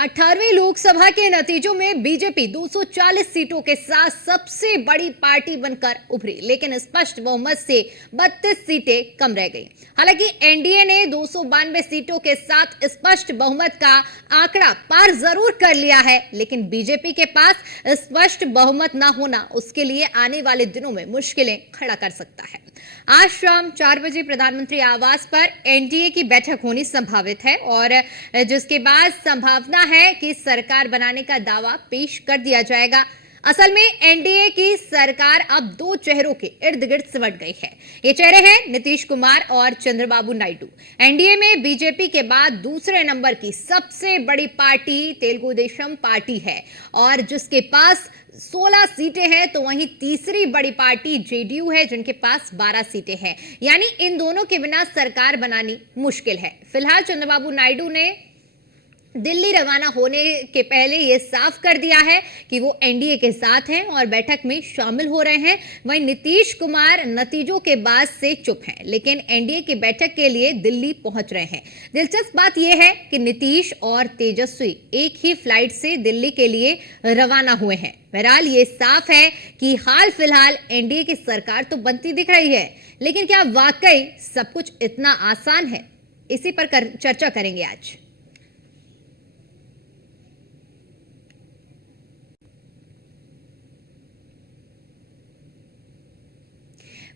18वीं लोकसभा के नतीजों में बीजेपी 240 सीटों के साथ सबसे बड़ी पार्टी बनकर उभरी, लेकिन स्पष्ट बहुमत से 32 सीटें कम रह गई। हालांकि एनडीए ने 292 सीटों के साथ स्पष्ट बहुमत का आंकड़ा पार जरूर कर लिया है, लेकिन बीजेपी के पास स्पष्ट बहुमत न होना उसके लिए आने वाले दिनों में मुश्किलें खड़ा कर सकता है। आज शाम 4 बजे प्रधानमंत्री आवास पर एनडीए की बैठक होनी संभावित है और जिसके बाद संभावना है कि सरकार बनाने का दावा पेश कर दिया जाएगा। असल में एनडीए की सरकार अब दो चेहरों के इर्द गिर्द सिमट गई है। ये चेहरे हैं नीतीश कुमार और चंद्रबाबू नायडू। एनडीए में बीजेपी के बाद दूसरे नंबर की सबसे बड़ी पार्टी तेलुगु देशम पार्टी है और जिसके पास 16 सीटें हैं, तो वहीं तीसरी बड़ी पार्टी जेडीयू है जिनके पास 12 सीटें हैं। यानी इन दोनों के बिना सरकार बनानी मुश्किल है। फिलहाल चंद्रबाबू नायडू ने दिल्ली रवाना होने के पहले यह साफ कर दिया है कि वो एनडीए के साथ हैं और बैठक में शामिल हो रहे हैं। वहीं नीतीश कुमार नतीजों के बाद से चुप हैं, लेकिन एनडीए की बैठक के लिए दिल्ली पहुंच रहे हैं। दिलचस्प बात यह है कि नीतीश और तेजस्वी एक ही फ्लाइट से दिल्ली के लिए रवाना हुए हैं। बहरहाल ये साफ है कि हाल फिलहाल एनडीए की सरकार तो बनती दिख रही है, लेकिन क्या वाकई सब कुछ इतना आसान है? इसी पर चर्चा करेंगे आज।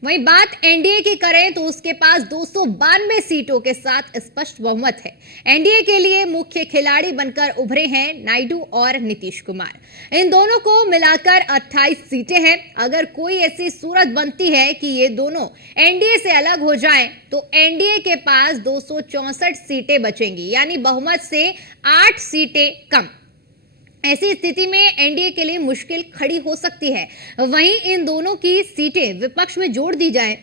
वहीं बात एनडीए की करें तो उसके पास 292 सीटों के साथ स्पष्ट बहुमत है। एनडीए के लिए मुख्य खिलाड़ी बनकर उभरे हैं नायडू और नीतीश कुमार। इन दोनों को मिलाकर 28 सीटें हैं। अगर कोई ऐसी सूरत बनती है कि ये दोनों एनडीए से अलग हो जाएं, तो एनडीए के पास 264 सीटें बचेंगी, यानी बहुमत से 8 सीटें कम। ऐसी स्थिति में एनडीए के लिए मुश्किल खड़ी हो सकती है। वहीं इन दोनों की सीटें विपक्ष में जोड़ दी जाएं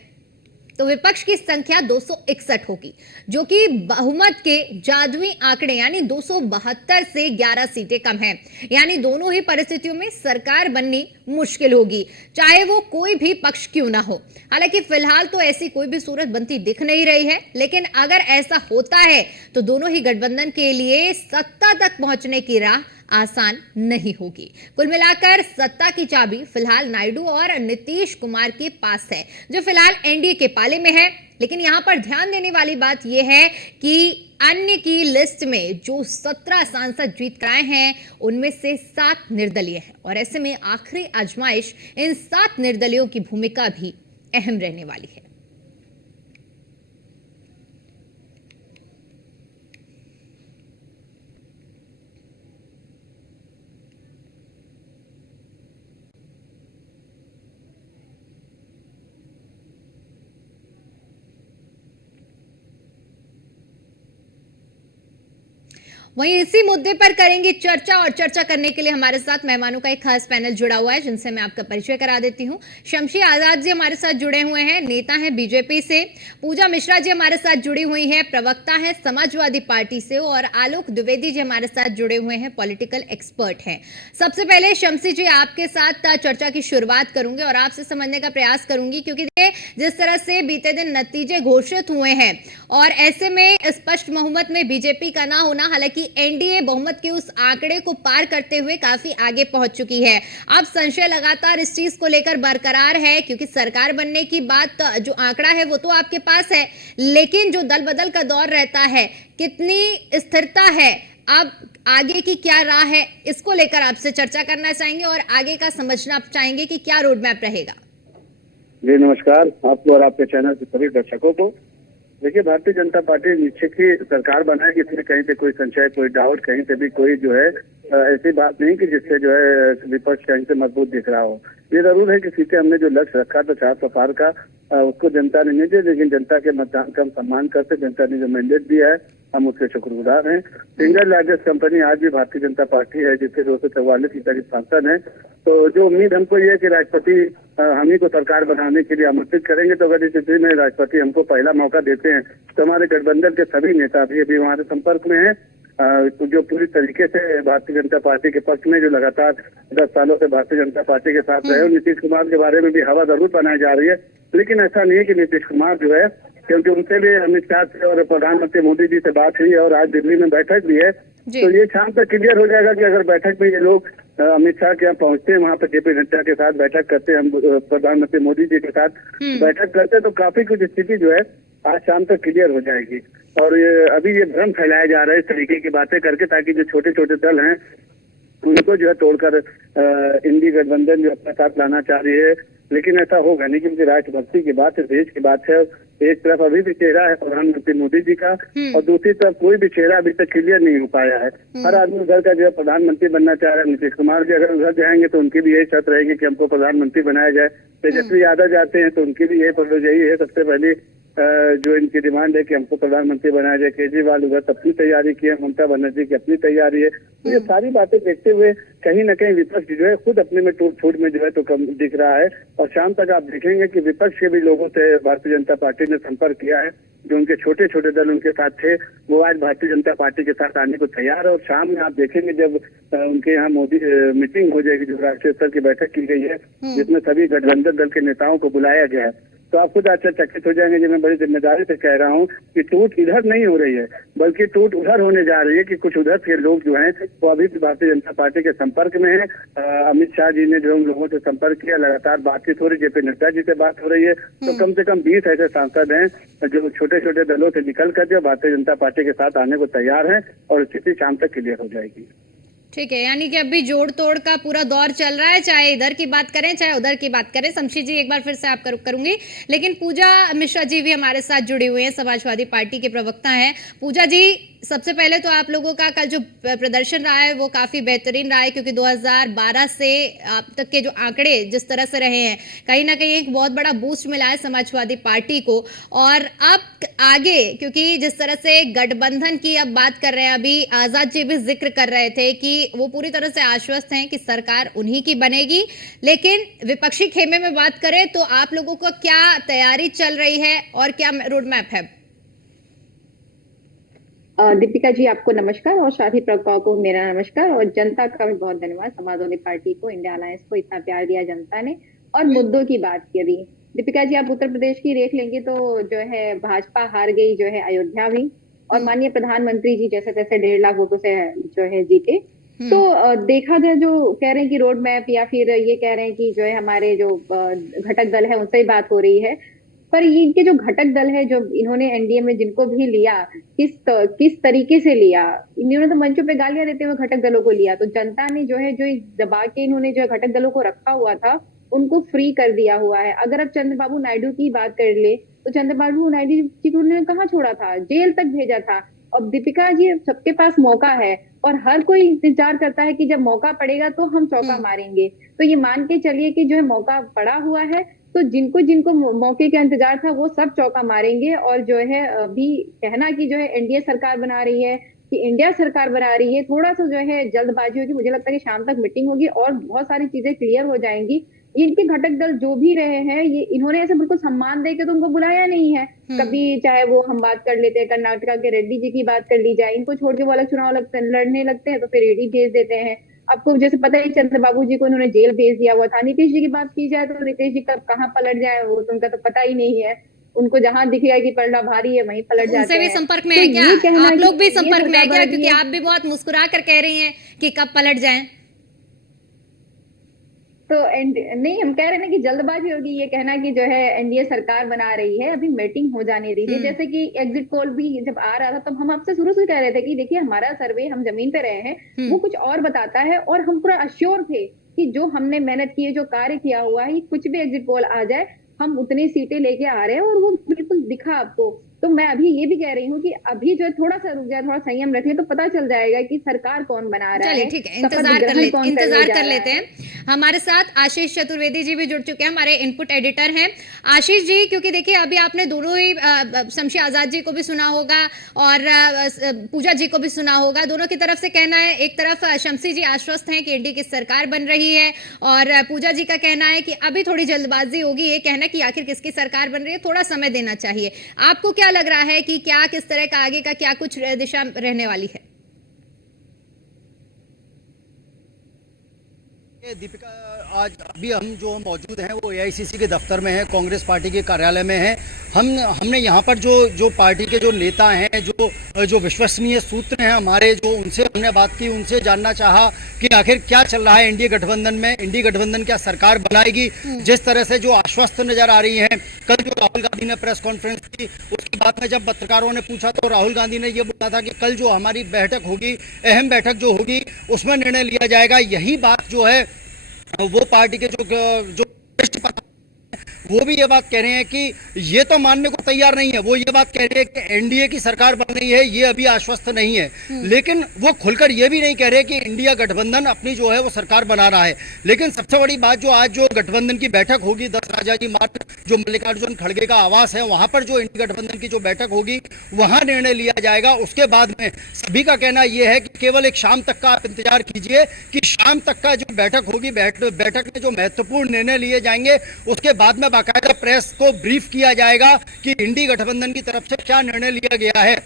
तो विपक्ष की संख्या 261 होगी, जो कि बहुमत के जादुई आंकड़े यानी 272 से 11 सीटें कम हैं। यानी दोनों ही परिस्थितियों में सरकार बननी मुश्किल होगी, चाहे वो कोई भी पक्ष क्यों ना हो। हालांकि फिलहाल तो ऐसी कोई भी सूरत बनती दिख नहीं रही है, लेकिन अगर ऐसा होता है तो दोनों ही गठबंधन के लिए सत्ता तक पहुंचने की राह आसान नहीं होगी। कुल मिलाकर सत्ता की चाबी फिलहाल नायडू और नीतीश कुमार के पास है, जो फिलहाल एनडीए के पाले में है। लेकिन यहां पर ध्यान देने वाली बात यह है कि अन्य की लिस्ट में जो 17 सांसद जीत कर आए हैं, उनमें से 7 निर्दलीय हैं और ऐसे में आखिरी आजमाइश इन 7 निर्दलीयों की भूमिका भी अहम रहने वाली है। वहीं इसी मुद्दे पर करेंगे चर्चा और चर्चा करने के लिए हमारे साथ मेहमानों का एक खास पैनल जुड़ा हुआ है, जिनसे मैं आपका परिचय करा देती हूं। शमशी आजाद जी हमारे साथ जुड़े हुए हैं, नेता हैं बीजेपी से। पूजा मिश्रा जी हमारे साथ जुड़ी हुई हैं, प्रवक्ता हैं समाजवादी पार्टी से। और आलोक द्विवेदी जी हमारे साथ जुड़े हुए हैं, पॉलिटिकल एक्सपर्ट हैं। सबसे पहले शमशी जी आपके साथ चर्चा की शुरुआत करूंगी और आपसे समझने का प्रयास करूंगी, क्योंकि जिस तरह से बीते दिन नतीजे घोषित हुए हैं और ऐसे में स्पष्ट बहुमत में बीजेपी का ना होना, हालांकि एनडीए बहुमत के उस आंकड़े को पार करते हुए काफी आगे पहुंच चुकी है। अब संशय लगातार इस चीज को लेकर बरकरार है, क्योंकि सरकार बनने की बात जो आंकड़ा है वो तो आपके पास है, लेकिन जो दल बदल का दौर रहता है, कितनी स्थिरता है, अब आगे की क्या राह है, इसको लेकर आपसे चर्चा करना चाहेंगे और आगे का समझना चाहेंगे कि क्या रोड मैप रहेगा। जी नमस्कार आपको और आपके चैनल के सभी दर्शकों को। देखिए, भारतीय जनता पार्टी निश्चित ही सरकार बनाएगी, इसमें कहीं पे कोई संशय, कोई डाउट, कहीं से भी कोई जो है ऐसी बात नहीं कि जिससे जो है विपक्ष कहीं से मजबूत दिख रहा हो। ये जरूर है कि सीटें हमने जो लक्ष्य रखा था 400 पार का, उसको जनता ने नहीं दिया, लेकिन जनता के मतदान का हम सम्मान करते। जनता ने जो मैंडेट दिया है हम उसके शुक्रगुजार हैं। सिंगल लार्जेस्ट कंपनी आज भी भारतीय जनता पार्टी है, जिसके 244 के करीब सांसद हैं। तो जो उम्मीद हमको ये है कि राष्ट्रपति हम ही को सरकार बनाने के लिए आमंत्रित करेंगे। तो अगर इस स्थिति में राष्ट्रपति हमको पहला मौका देते हैं तो हमारे गठबंधन के सभी नेता भी अभी हमारे संपर्क में हैं, जो पूरी तरीके से भारतीय जनता पार्टी के पक्ष में, जो लगातार 10 सालों से भारतीय जनता पार्टी के साथ रहे। नीतीश कुमार के बारे में भी हवा जरूर बनाई जा रही है, लेकिन ऐसा नहीं है कि नीतीश कुमार जो है, क्योंकि उनसे भी अमित शाह से और प्रधानमंत्री मोदी जी से बात हुई है और आज दिल्ली में बैठक भी है। जी। तो ये शाम तक क्लियर हो जाएगा कि अगर बैठक में ये लोग अमित शाह के यहाँ पहुंचते हैं, वहाँ पर जेपी नड्डा के साथ बैठक करते हैं, हम प्रधानमंत्री मोदी जी के साथ बैठक करते हैं, तो काफी कुछ स्थिति जो है आज शाम तक क्लियर हो जाएगी। और ये अभी ये भ्रम फैलाया जा रहा है इस तरीके की बातें करके, ताकि जो छोटे छोटे दल हैं उनको जो है तोड़कर इंडी गठबंधन जो अपने साथ लाना चाह रही है, लेकिन ऐसा होगा नहीं, क्योंकि राष्ट्रभक्ति की बात है, देश की बात है। एक तरफ अभी भी चेहरा है प्रधानमंत्री मोदी जी का, और दूसरी तरफ कोई भी चेहरा अभी तक क्लियर नहीं हो पाया है। हर आदमी उधर का जो है प्रधानमंत्री बनना चाह रहा है। नीतीश कुमार भी अगर उधर जाएंगे तो उनकी भी यही शर्त रहेगी कि हमको प्रधानमंत्री बनाया जाए। तेजस्वी यादव जाते हैं तो उनकी भी यही है सबसे पहली जो इनकी डिमांड है कि हमको प्रधानमंत्री बनाया जाए। केजरीवाल उधर अपनी तैयारी की है, ममता बनर्जी की अपनी तैयारी है। तो ये सारी बातें देखते हुए कहीं न कहीं विपक्ष जो है खुद अपने में टूट फूट में जो है तो कम दिख रहा है। और शाम तक आप देखेंगे कि विपक्ष के भी लोगों से भारतीय जनता पार्टी ने संपर्क किया है। जो उनके छोटे छोटे दल उनके साथ थे, वो आज भारतीय जनता पार्टी के साथ आने को तैयार है। और शाम में आप देखेंगे जब उनके यहाँ मोदी मीटिंग हो जाएगी, जो राष्ट्रीय स्तर की बैठक की गई है, जिसमें सभी गठबंधन दल के नेताओं को बुलाया गया है, तो आप खुद आश्चर्यचकित हो जाएंगे। जो मैं बड़ी जिम्मेदारी से कह रहा हूँ कि टूट इधर नहीं हो रही है, बल्कि टूट उधर होने जा रही है कि कुछ उधर के लोग जो हैं वो अभी भी भारतीय जनता पार्टी के संपर्क में है। अमित शाह जी ने जो उन लोगों से संपर्क किया, लगातार बातचीत हो रही है, जेपी नड्डा जी से बात हो रही है। तो कम से कम 20 ऐसे सांसद हैं जो छोटे छोटे दलों से निकल कर जो भारतीय जनता पार्टी के साथ आने को तैयार है, और स्थिति शाम तक क्लियर हो जाएगी। ठीक है, यानी कि अभी जोड़ तोड़ का पूरा दौर चल रहा है, चाहे इधर की बात करें चाहे उधर की बात करें। शमशी जी, एक बार फिर से आप करूंगी, लेकिन पूजा मिश्रा जी भी हमारे साथ जुड़ी हुई हैं, समाजवादी पार्टी के प्रवक्ता हैं। पूजा जी, सबसे पहले तो आप लोगों का कल जो प्रदर्शन रहा है वो काफी बेहतरीन रहा है, क्योंकि 2012 से अब तक के जो आंकड़े जिस तरह से रहे हैं, कहीं ना कहीं एक बहुत बड़ा बूस्ट मिला है समाजवादी पार्टी को। और अब आगे, क्योंकि जिस तरह से गठबंधन की अब बात कर रहे हैं, अभी आजाद जी भी जिक्र कर रहे थे कि वो पूरी तरह से आश्वस्त हैं कि सरकार उन्हीं की बनेगी, लेकिन विपक्षी खेमे में बात करें तो आप लोगों को क्या तैयारी चल रही है और क्या रोड मैप है? दीपिका जी, आपको नमस्कार, और साथी प्रवक्ताओं को मेरा नमस्कार, और जनता का भी बहुत धन्यवाद। समाजवादी पार्टी को, इंडिया अलायंस को इतना प्यार दिया जनता ने, और मुद्दों की बात की। अभी दीपिका जी, आप उत्तर प्रदेश की देख लेंगे तो जो है भाजपा हार गई जो है अयोध्या भी, और माननीय प्रधानमंत्री जी जैसे तैसे 1.5 लाख वोटों से जो है जीते। तो देखा जाए, जो कह रहे हैं कि रोड मैप, या फिर ये कह रहे हैं कि जो है हमारे जो घटक दल है उनसे ही बात हो रही है, पर इनके जो घटक दल है, जो इन्होंने एनडीए में जिनको भी लिया, किस तरीके से लिया, इन्होंने तो मंचों पे गालियां देते हुए घटक दलों को लिया। तो जनता ने जो है, जो दबा के इन्होंने जो घटक दलों को रखा हुआ था, उनको फ्री कर दिया हुआ है। अगर अब चंद्रबाबू नायडू की बात कर ले तो चंद्रबाबू नायडू जी को उन्होंने कहाँ छोड़ा था, जेल तक भेजा था। अब दीपिका जी, सबके पास मौका है, और हर कोई इंतजार करता है कि जब मौका पड़ेगा तो हम चौका मारेंगे। तो ये मान के चलिए कि जो है मौका पड़ा हुआ है, तो जिनको जिनको मौके का इंतजार था वो सब चौका मारेंगे। और जो है अभी कहना कि जो है एनडीए सरकार बना रही है, कि इंडिया सरकार बना रही है, थोड़ा सा जो है जल्दबाजी होगी। मुझे लगता है कि शाम तक मीटिंग होगी और बहुत सारी चीजें क्लियर हो जाएंगी। इनके घटक दल जो भी रहे हैं, ये इन्होंने ऐसे बिल्कुल सम्मान दे के तो उनको बुलाया नहीं है कभी। चाहे वो हम बात कर लेते हैं कर्नाटका के रेड्डी जी की बात कर ली जाए, इनको छोड़ के वो अलग चुनाव लड़ने लगते हैं तो फिर ईडी भेज देते हैं। आपको जैसे पता है चंद्रबाबू जी को उन्होंने जेल भेज दिया हुआ था। नीतीश जी की बात की जाए तो नीतीश जी कब कहाँ पलट जाए वो तो उनका तो पता ही नहीं है। उनको जहां दिखेगा कि पलड़ा भारी है वहीं पलट जाते हैं। उनसे भी संपर्क में है क्या? आप लोग भी संपर्क में है क्या? क्योंकि आप भी बहुत मुस्कुरा कर कह रही हैं कि कब पलट जाएं। तो नहीं, हम कह रहे हैं कि जल्दबाजी होगी ये कहना कि जो है एनडीए सरकार बना रही है। अभी मीटिंग हो जाने दीजिए। जैसे कि एग्जिट पोल भी जब आ रहा था तब हम आपसे शुरू से कह रहे थे कि देखिए हमारा सर्वे, हम जमीन पे रहे हैं, वो कुछ और बताता है, और हम पूरा अश्योर थे कि जो हमने मेहनत की है, जो कार्य किया हुआ है, कुछ भी एग्जिट पोल आ जाए हम उतनी सीटें लेके आ रहे हैं, और वो बिल्कुल दिखा आपको। तो मैं अभी ये भी कह रही हूँ कि अभी जो है थोड़ा सा रुक जाए, थोड़ा संयम रखें, तो पता चल जाएगा कि सरकार कौन बना रहा है। चलिए ठीक है, इंतजार कर लेते हैं। हमारे साथ आशीष चतुर्वेदी जी भी जुड़ चुके हैं, हमारे इनपुट एडिटर हैं। आशीष जी, क्योंकि देखिए अभी आपने दोनों ही शमशी आजाद जी को भी सुना होगा और पूजा जी को भी सुना होगा। दोनों की तरफ से कहना है, एक तरफ शमशी जी आश्वस्त हैं कि एनडीए की सरकार बन रही है, और पूजा जी का कहना है कि अभी थोड़ी जल्दबाजी होगी ये कहना कि आखिर किसकी सरकार बन रही है, थोड़ा समय देना चाहिए। आपको क्या लग रहा है कि क्या किस तरह का आगे का क्या कुछ दिशा रहने वाली है? दीपिका, आज अभी हम जो मौजूद हैं वो एआईसीसी के दफ्तर में हैं, कांग्रेस पार्टी के कार्यालय में हैं। हमने यहाँ पर जो पार्टी के जो नेता हैं, जो जो विश्वसनीय सूत्र हैं हमारे, जो उनसे हमने बात की, उनसे जानना चाहा कि आखिर क्या चल रहा है एनडीए गठबंधन में। एनडीए गठबंधन क्या सरकार बनाएगी? जिस तरह से जो आश्वस्त नजर आ रही है, कल जो राहुल गांधी ने प्रेस कॉन्फ्रेंस की, उसके बाद में जब पत्रकारों ने पूछा तो राहुल गांधी ने यह बोला था कि कल जो हमारी बैठक होगी, अहम बैठक जो होगी, उसमें निर्णय लिया जाएगा। यही बात जो है वो पार्टी के जो वो भी ये बात कह रहे हैं कि ये तो मानने को तैयार नहीं है। वो ये बात कह रहे हैं कि एनडीए की सरकार बन रही है, ये अभी आश्वस्त नहीं है। लेकिन वो खुलकर ये भी नहीं कह रहे कि इंडिया गठबंधन अपनी जो है वो सरकार बना रहा है। लेकिन सबसे बड़ी बात, जो आज जो गठबंधन की बैठक होगी 10 राजाजी मार्ग, जो मल्लिकार्जुन खड़गे का आवास है, वहां पर जो इंडिया गठबंधन की जो बैठक होगी, वहां निर्णय लिया जाएगा। उसके बाद में सभी का कहना यह है कि केवल एक शाम तक का आप इंतजार कीजिए कि शाम तक का जो बैठक होगी, बैठक में जो महत्वपूर्ण निर्णय लिए जाएंगे, उसके बाद में बाकायदा प्रेस को ब्रीफ किया जाएगा कि इंडी गठबंधन की तरफ से क्या निर्णय लिया गया है।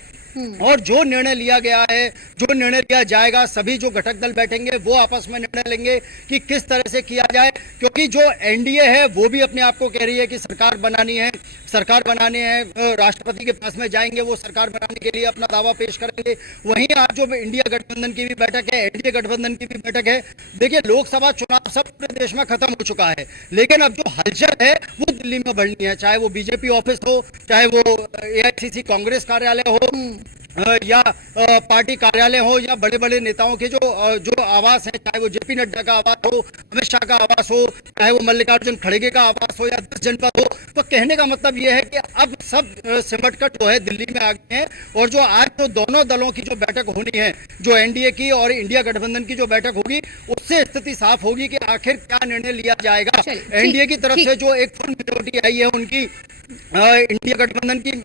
और जो निर्णय लिया गया है, जो निर्णय लिया जाएगा, सभी जो घटक दल बैठेंगे वो आपस में निर्णय लेंगे कि किस तरह से किया जाए। क्योंकि जो एनडीए है वो भी अपने आप को कह रही है कि सरकार बनानी है, सरकार बनाने हैं, राष्ट्रपति के पास में जाएंगे, वो सरकार बनाने के लिए अपना दावा पेश करेंगे। वहीं आज जो इंडिया गठबंधन की भी बैठक है, एनडीए गठबंधन की भी बैठक है। देखिए, लोकसभा चुनाव सब पूरे देश में खत्म हो चुका है, लेकिन अब जो हलचल है वो दिल्ली में बढ़नी है। चाहे वो बीजेपी ऑफिस हो, चाहे वो एआईसीसी कांग्रेस कार्यालय हो, या पार्टी कार्यालय हो, या बड़े बड़े नेताओं के जो आवास है, चाहे वो जेपी नड्डा का आवास हो, अमित शाह का आवास हो, चाहे वो मल्लिकार्जुन खड़गे का आवास हो, या 10 जनपद हो। तो कहने का मतलब ये है कि अब सब सिमटकर जो है दिल्ली में आ गए हैं। और जो आज जो दोनों दलों की जो बैठक होनी है, जो एनडीए की और इंडिया गठबंधन की जो बैठक होगी, उससे स्थिति साफ होगी कि आखिर क्या निर्णय लिया जाएगा। एनडीए की तरफ से जो एक फुल मेजोरिटी आई है उनकी, इंडिया गठबंधन की।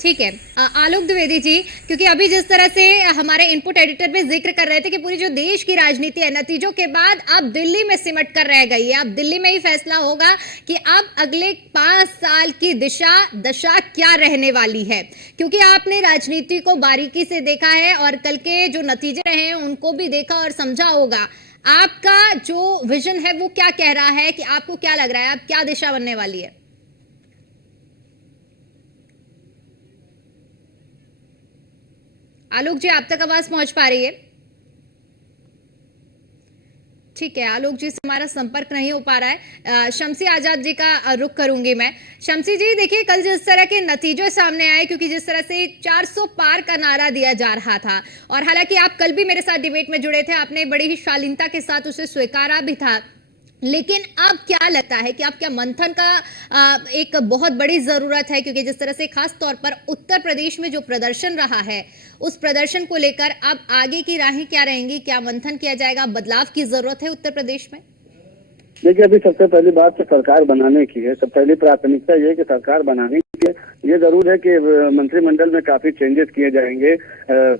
ठीक है आलोक द्विवेदी जी, क्योंकि अभी जिस तरह से हमारे इनपुट एडिटर में जिक्र कर रहे थे कि पूरी जो देश की राजनीति है नतीजों के बाद अब दिल्ली में सिमट कर रह गई है। अब दिल्ली में ही फैसला होगा कि अब अगले 5 साल की दशा क्या रहने वाली है। क्योंकि आपने राजनीति को बारीकी से देखा है और कल के जो नतीजे रहे हैं उनको भी देखा और समझा होगा। आपका जो विजन है वो क्या कह रहा है कि आपको क्या लग रहा है अब क्या दिशा बनने वाली है? आलोक जी, आप तक आवाज पहुंच पा रही है? ठीक है, आलोक जी से हमारा संपर्क नहीं हो पा रहा है। शम्सी आजाद जी का रुख करूंगी मैं। शम्सी जी, देखिए कल जिस तरह के नतीजे सामने आए, क्योंकि जिस तरह से 400 पार का नारा दिया जा रहा था, और हालांकि आप कल भी मेरे साथ डिबेट में जुड़े थे, आपने बड़ी ही शालीनता के साथ उसे स्वीकारा भी था, लेकिन अब क्या लगता है कि अब क्या मंथन का एक बहुत बड़ी जरूरत है? क्योंकि जिस तरह से खास तौर पर उत्तर प्रदेश में जो प्रदर्शन रहा है, उस प्रदर्शन को लेकर अब आगे की राहें क्या रहेंगी? क्या मंथन किया जाएगा? बदलाव की जरूरत है उत्तर प्रदेश में? देखिए, अभी सबसे पहली बात तो सरकार बनाने की है। सब पहली प्राथमिकता ये है कि सरकार बनाने की है। ये जरूर है कि मंत्रिमंडल में काफी चेंजेस किए जाएंगे।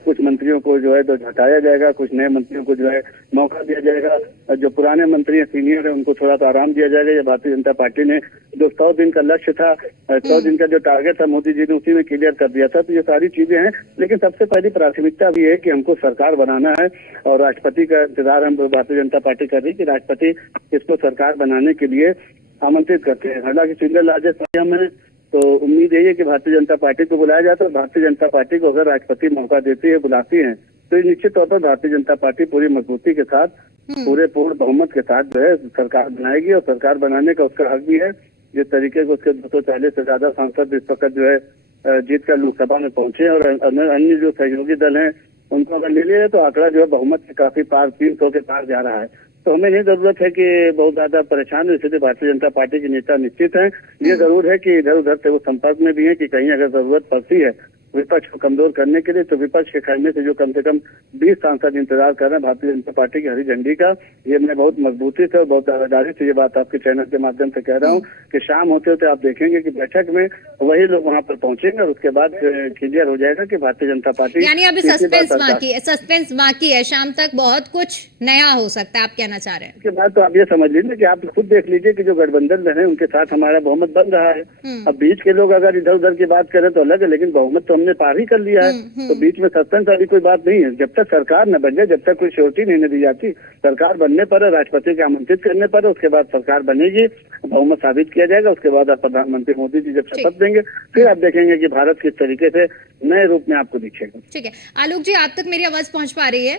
कुछ मंत्रियों को जो है तो हटाया जाएगा, कुछ नए मंत्रियों को जो है मौका दिया जाएगा। जो पुराने मंत्री हैं, सीनियर है, उनको थोड़ा सा आराम दिया जाएगा। ये भारतीय जनता पार्टी ने जो 100 दिन का लक्ष्य था, 100 दिन का जो टारगेट था, मोदी जी ने उसी में क्लियर कर दिया था। तो ये सारी चीजें हैं, लेकिन सबसे पहली प्राथमिकता अभी है कि हमको सरकार बनाना है और राष्ट्रपति का इंतजार हम भारतीय जनता पार्टी कर रही है कि राष्ट्रपति इसको सरकार बनाने के लिए आमंत्रित करते हैं। हालांकि सिंगल लार्जेस्ट इंडिया में तो उम्मीद यही है कि भारतीय जनता पार्टी को बुलाया जाता है। भारतीय जनता पार्टी को अगर राष्ट्रपति मौका देती है, बुलाती है, तो निश्चित तौर पर भारतीय जनता पार्टी पूरी मजबूती के साथ, पूर्ण बहुमत के साथ जो है सरकार बनाएगी। और सरकार बनाने का उसका हक भी है। जिस तरीके से उसके 240 से ज्यादा सांसद इस वक्त जो है जीत कर लोकसभा में पहुंचे, और अन्य जो सहयोगी दल हैं उनको अगर ले लिया तो आंकड़ा जो है बहुमत के काफी पार, 300 के पार जा रहा है। तो हमें नहीं जरूरत है कि बहुत ज्यादा परेशान हो। इसलिए भारतीय जनता पार्टी के नेता निश्चित हैं। ये जरूर है कि इधर उधर से वो संपर्क में भी है कि कहीं अगर जरूरत पड़ती है विपक्ष को कमजोर करने के लिए, तो विपक्ष के खड़ने से जो कम से कम 20 सांसद इंतजार कर रहे हैं भारतीय जनता पार्टी की हरी झंडी का। ये मैं बहुत मजबूती से और बहुत दावेदारी से ये बात आपके चैनल के माध्यम से कह रहा हूँ कि शाम होते होते आप देखेंगे कि बैठक में वही लोग वहां पर पहुंचेंगे और उसके बाद क्लियर हो जाएगा कि भारतीय जनता पार्टी, यानी अभी सस्पेंस बाकी है, शाम तक बहुत कुछ नया हो सकता है, आप कहना चाह रहे हैं? इसके बाद तो आप ये समझ लीजिए कि आप खुद देख लीजिए कि जो गठबंधन है उनके साथ हमारा बहुमत बन रहा है। अब बीच के लोग अगर इधर उधर की बात करें तो अलग है, लेकिन बहुमत तो हमने ने पार ही कर लिया है। तो बीच में सस्पेंस वाली कोई बात नहीं है। जब तक सरकार न बन जाए, जब तक कोई श्योरिटी नहीं दी जाती, सरकार बनने पर, राष्ट्रपति के आमंत्रित करने पर, उसके बाद सरकार बनेगी, बहुमत साबित किया जाएगा, उसके बाद आप प्रधानमंत्री मोदी जी जब शपथ देंगे, फिर आप देखेंगे कि भारत किस तरीके से नए रूप में आपको दिखेगा। ठीक है आलोक जी, आप तक मेरी आवाज पहुंच पा रही है?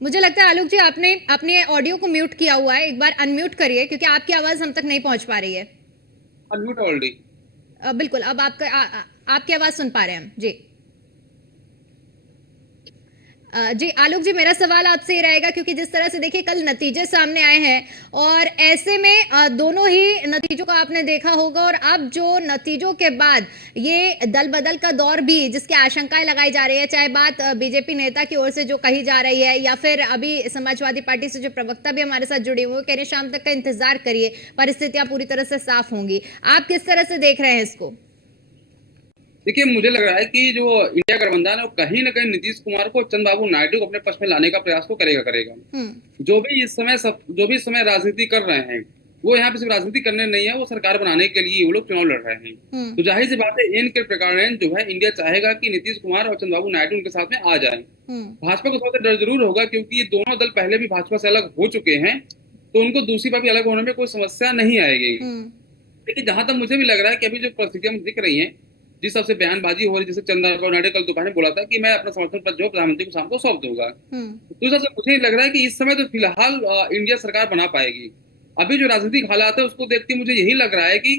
मुझे लगता है आलोक जी आपने अपने ऑडियो को म्यूट किया हुआ है, एक बार अनम्यूट करिए क्योंकि आपकी आवाज हम तक नहीं पहुंच पा रही है। Unmute already. बिल्कुल, अब आपकी आवाज सुन पा रहे हैं हम जी। जी आलोक जी, मेरा सवाल आपसे ये रहेगा क्योंकि जिस तरह से देखिए कल नतीजे सामने आए हैं और ऐसे में दोनों ही नतीजों को आपने देखा होगा और अब जो नतीजों के बाद ये दल बदल का दौर भी जिसकी आशंकाएं लगाई जा रही है, चाहे बात बीजेपी नेता की ओर से जो कही जा रही है या फिर अभी समाजवादी पार्टी से जो प्रवक्ता भी हमारे साथ जुड़े हुए हैं, कह रहे शाम तक का इंतजार करिए, परिस्थितियां पूरी तरह से साफ होंगी। आप किस तरह से देख रहे हैं इसको? देखिए, मुझे लग रहा है कि जो इंडिया गठबंधन है वो कहीं ना कहीं नीतीश कुमार को चंद्रबाबू नायडू को अपने पक्ष में लाने का प्रयास तो करेगा। जो भी इस समय राजनीति कर रहे हैं वो यहाँ पे सिर्फ राजनीति करने नहीं है, वो सरकार बनाने के लिए वो लोग चुनाव लड़ रहे हैं। तो जाहिर सी बात है इनके प्रकार जो है इंडिया चाहेगा कि नीतीश कुमार और चंद्रबाबू नायडू उनके साथ में आ जाए। भाजपा को थोड़ा सा डर जरूर होगा क्योंकि ये दोनों दल पहले भी भाजपा से अलग हो चुके हैं, तो उनको दूसरी बार भी अलग होने में कोई समस्या नहीं आएगी। लेकिन जहां तक मुझे भी लग रहा है कि अभी जो परिस्थितियां दिख रही है, जिस सबसे बयानबाजी हो रही है, जैसे चंद्रबाबू नायडू कल दोपहर में बोला था कि मैं अपना समर्थन पत्र जो प्रधानमंत्री को शाम को सौंप दूंगा, तो इस सबसे मुझे लग रहा है कि इस समय तो फिलहाल इंडिया सरकार बना पाएगी। अभी जो राजनीतिक हालात है उसको देख के मुझे यही लग रहा है कि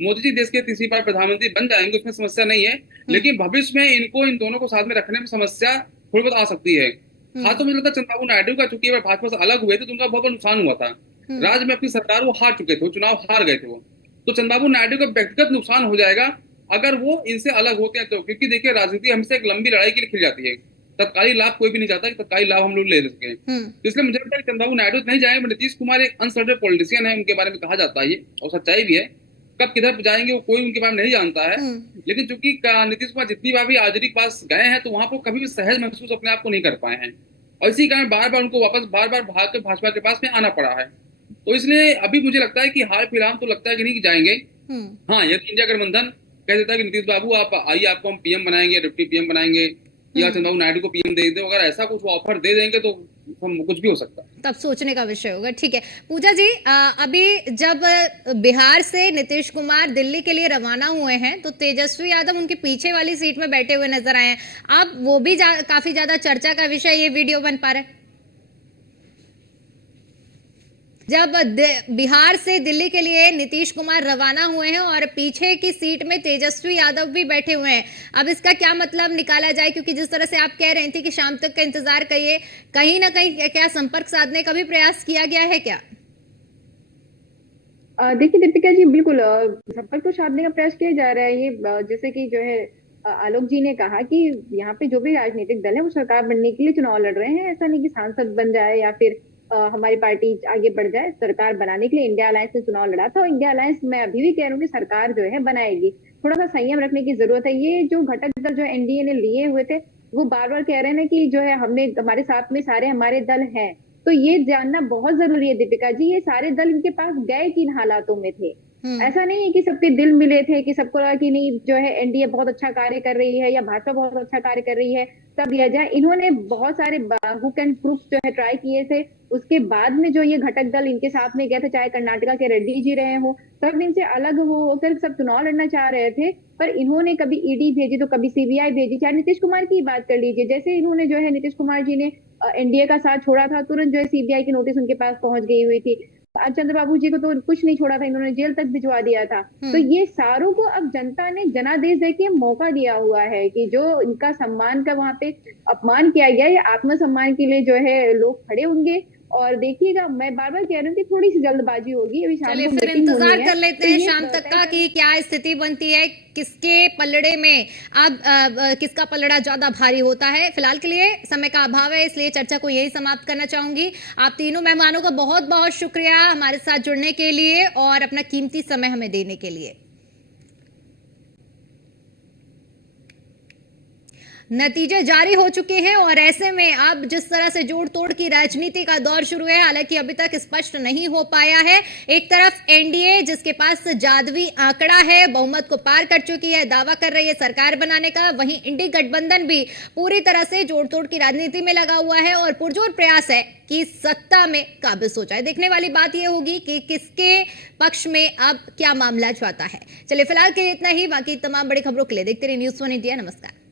मोदी जी देश के तीसरी बार प्रधानमंत्री बन जाएंगे, उसमें समस्या नहीं है, लेकिन भविष्य में इनको इन दोनों को साथ में रखने में समस्या थोड़ी बहुत आ सकती है। खासतौर मुझे लगता है चंद्रबाबू नायडू का, चूंकि भाजपा से अलग हुए थे तो उनका बहुत बड़ा नुकसान हुआ था। राज्य में अपनी सरकार वो हार चुके थे, चुनाव हार गए थे वो, तो चंद्रबाबू नायडू का व्यक्तिगत नुकसान हो जाएगा अगर वो इनसे अलग होते हैं तो, क्योंकि देखिए राजनीति हमेशा एक लंबी लड़ाई के लिए खिल जाती है। तत्कालीन लाभ कोई भी नहीं चाहता कि तत्कालीन लाभ हम लोग ले सके, तो इसलिए मुझे लगता है चंद्रबाबू नायडू नहीं जाएंगे। नीतीश कुमार एक अनसर्टेन पॉलिटिशियन है, उनके बारे में कहा जाता है ये, और सच्चाई भी है। कब किधर जाएंगे वो कोई उनके बारे में नहीं जानता है, लेकिन चूंकि नीतीश कुमार जितनी बार भी आरजेडी के पास गए हैं तो वहां पर कभी भी सहज महसूस अपने आप को नहीं कर पाए हैं, और इसी कारण बार बार उनको वापस बार भाग के भाजपा के पास में आना पड़ा है। तो इसलिए अभी मुझे लगता है कि हाल फिलहाल तो लगता है कि नहीं जाएंगे। हाँ, यदि इंडिया गठबंधन कह देता है कि नीतीश बाबू आप आइए, आपको हम पीएम बनाएंगे, डिप्टी पीएम बनाएंगे, या चंद्रबाबू नायडू को पीएम दे दो, अगर ऐसा कुछ ऑफर दे देंगे तो कुछ भी हो सकता है, तब सोचने का विषय होगा। ठीक है पूजा जी, अभी जब बिहार से नीतीश कुमार दिल्ली के लिए रवाना हुए हैं तो तेजस्वी यादव उनके पीछे वाली सीट में बैठे हुए नजर आए हैं। अब वो भी काफी ज्यादा चर्चा का विषय ये वीडियो बन पा रहा है। जब बिहार से दिल्ली के लिए नीतीश कुमार रवाना हुए हैं और पीछे की सीट में तेजस्वी यादव भी बैठे हुए हैं, अब इसका क्या मतलब निकाला जाए? क्योंकि जिस तरह से आप कह रहे थे कि शाम तक का इंतजार करिए, कहीं ना कहीं क्या संपर्क साधने का भी प्रयास किया गया है क्या? देखिए दीपिका जी, बिल्कुल संपर्क तो साधने का प्रयास किया जा रहा है। ये जैसे कि जो है आलोक जी ने कहा कि यहाँ पे जो भी राजनीतिक दल है वो सरकार बनने के लिए चुनाव लड़ रहे हैं। ऐसा नहीं कि सांसद बन जाए या फिर हमारी पार्टी आगे बढ़ जाए। सरकार बनाने के लिए इंडिया अलायंस ने चुनाव लड़ा था, और इंडिया अलायंस मैं अभी भी कह रहा हूँ कि सरकार जो है बनाएगी। थोड़ा सा संयम रखने की जरूरत है। ये जो घटक दल जो एनडीए ने लिए हुए थे वो बार बार कह रहे हैं कि जो है हमने हमारे साथ में सारे हमारे दल हैं, तो ये जानना बहुत जरूरी है दीपिका जी, ये सारे दल इनके पास गए किन हालातों में थे। ऐसा नहीं है कि सबके दिल मिले थे, कि सबको लगा कि नहीं जो है एनडीए बहुत अच्छा कार्य कर रही है या भाजपा बहुत अच्छा कार्य कर रही है तब दिया जाए। इन्होंने बहुत सारे हुक एंड प्रूफ जो है ट्राई किए थे, उसके बाद में जो ये घटक दल इनके साथ में गए थे, चाहे कर्नाटका के रेड्डी जी रहे हो, सब इनसे अलग होकर सब चुनाव लड़ना चाह रहे थे, पर इन्होंने कभी ईडी भेजी तो कभी सीबीआई भेजी। चाहे नीतीश कुमार की बात कर लीजिए, जैसे इन्होंने जो है नीतीश कुमार जी ने एनडीए का साथ छोड़ा था, तुरंत जो है सीबीआई की नोटिस उनके पास पहुंच गई हुई थी। चंद्रबाबू जी को तो कुछ नहीं छोड़ा था, इन्होंने जेल तक भिजवा दिया था। तो ये सारों को अब जनता ने जनादेश देके मौका दिया हुआ है कि जो इनका सम्मान का वहां पे अपमान किया गया है, आत्मसम्मान के लिए जो है लोग खड़े होंगे। और देखिएगा, मैं बार बार कह रही हूँ कि थोड़ी सी जल्दबाजी होगी। अभी शाम को फिर इंतजार कर लेते हैं शाम तक का कि क्या स्थिति बनती है, किसके पलड़े में अब किसका पलड़ा ज्यादा भारी होता है। फिलहाल के लिए समय का अभाव है, इसलिए चर्चा को यही समाप्त करना चाहूंगी। आप तीनों मेहमानों का बहुत बहुत शुक्रिया हमारे साथ जुड़ने के लिए और अपना कीमती समय हमें देने के लिए। नतीजे जारी हो चुके हैं और ऐसे में अब जिस तरह से जोड़ तोड़ की राजनीति का दौर शुरू है, हालांकि अभी तक स्पष्ट नहीं हो पाया है। एक तरफ एनडीए जिसके पास जादुई आंकड़ा है, बहुमत को पार कर चुकी है, दावा कर रही है सरकार बनाने का, वहीं इंडी गठबंधन भी पूरी तरह से जोड़ तोड़ की राजनीति में लगा हुआ है और पुरजोर प्रयास है कि सत्ता में काबिज हो जाए। देखने वाली बात यह होगी कि किसके पक्ष में अब क्या मामला जाता है। चलिए फिलहाल के लिए इतना ही, बाकी तमाम बड़ी खबरों के लिए देखते रहिए न्यूज़ 1 इंडिया। नमस्कार।